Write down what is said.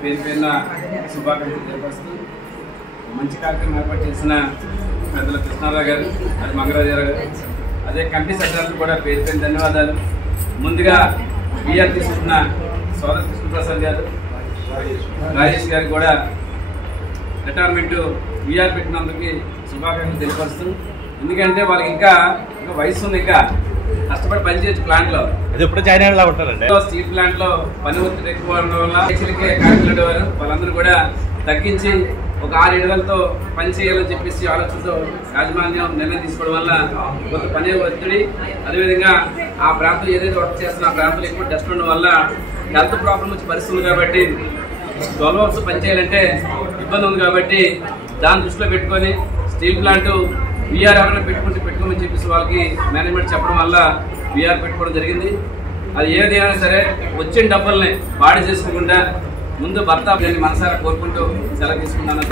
పేరు పేరున శుభాకాంక్షలు తెలియపరుస్తూ మంచి కార్యక్రమం ఏర్పాటు చేసిన పెద్దల కృష్ణారావు గారు, అది మంగరాజారావు గారు, అదే కమిటీ సభ్యులకు కూడా పేరు పేరు ధన్యవాదాలు. ముందుగా వీఆర్ తీసుకున్న సోదరు కృష్ణప్రసాద్ గారు, రాజేష్ గారికి కూడా రిటైర్మెంట్ వీఆర్ పెట్టినందుకు శుభాకాంక్షలు తెలియపరుస్తూ, ఎందుకంటే వాళ్ళకి ఇంకా వయసు ఉంది, ఇంకా కష్టపడి పనిచేయచ్చు ప్లాంట్లో. ఎప్పుడు జాయిన్ అయ్యేలా ఉంటారండి. స్టీల్ ప్లాంట్ లో పని ఒత్తిడి ఎక్కువ ఉండడం వల్ల కార్మికులు వాళ్ళందరూ కూడా తగ్గించి ఒక 6-7 వేలతో పని చేయాలని చెప్పేసి ఆలోచనతో యాజమాన్యం నిర్ణయం తీసుకోవడం వల్ల కొంత పని ఒత్తిడి, అదేవిధంగా ఆ ప్రాంతం ఏదైతే వర్క్ చేస్తున్న ఆ ప్రాంతంలో ఎక్కువ డస్ట్ ఉండడం వల్ల హెల్త్ ప్రాబ్లం వచ్చి పరిస్థితి ఉంది. కాబట్టి 12 అవర్స్ పని చేయాలంటే ఇబ్బంది ఉంది. కాబట్టి దాన్ని దృష్టిలో పెట్టుకొని స్టీల్ ప్లాంట్ వీఆర్ ఎవరైనా పెట్టుకోమని చెప్పేసి వాళ్ళకి మేనేజ్మెంట్ చెప్పడం వల్ల వీఆర్ పెట్టుకోవడం జరిగింది. అది ఏదైనా సరే వచ్చిన డబ్బుల్ని పాడు చేసుకోకుండా ముందు భర్త మనసారా కోరుకుంటూ సెలవు తీసుకున్నాను.